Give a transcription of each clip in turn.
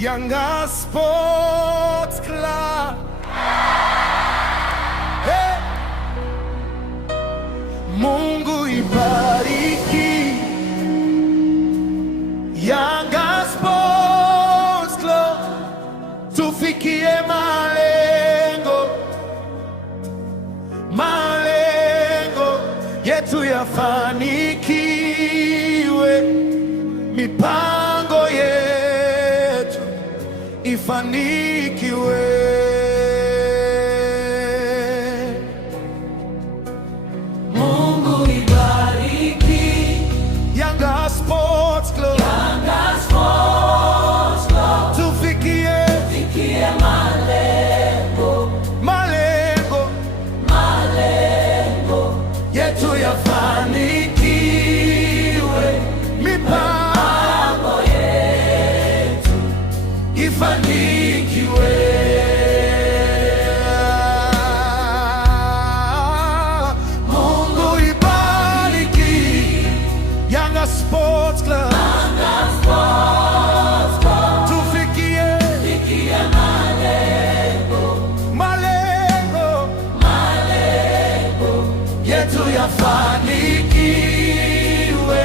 Yanga Sports Club. Hey. Mungu ibariki Yanga Sports Club, tufikie malengo yetu yafanikiwe, mipango yetu ifanikiwe. Mungu ibariki Yanga Sports Club, Yanga Sports Club, tufikie malengo yetu yafanikiwe, mipango yetu ifanikiwe. Mungu ibariki Yanga Sports Club, tufikie malengo yetu yafanikiwe,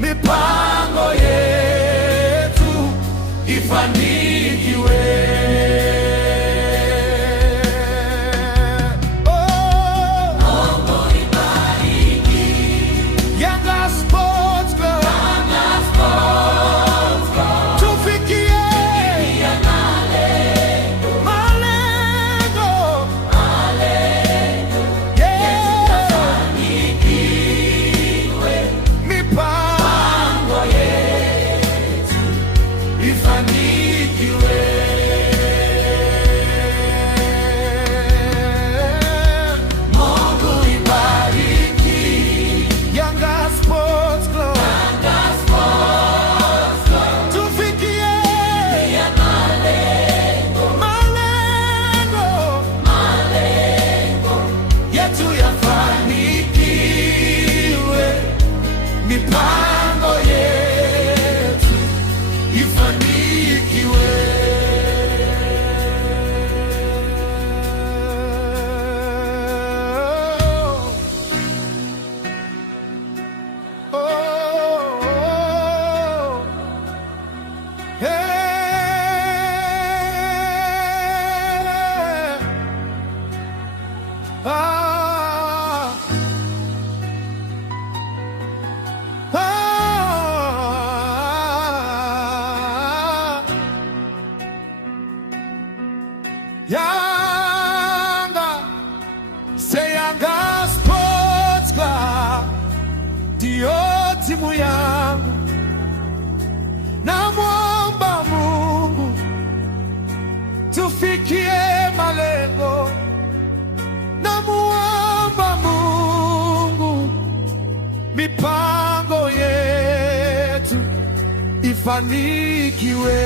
mipango yetu ifanikiwe. Yanga Sports Club, tufikie malengo mipango yetu ifanikiwe. Mungu ibariki Yanga Sports Club, tufikie malengo yetu yafanikiwe, mipango yetu ifanikiwe. Oh, oh, oh. Hey. Ah. Ah. Yanga, say Yanga Sports Club, ndio timu yangu, namwomba Mungu tufikie malengo, namwomba Mungu mipango yetu ifanikiwe.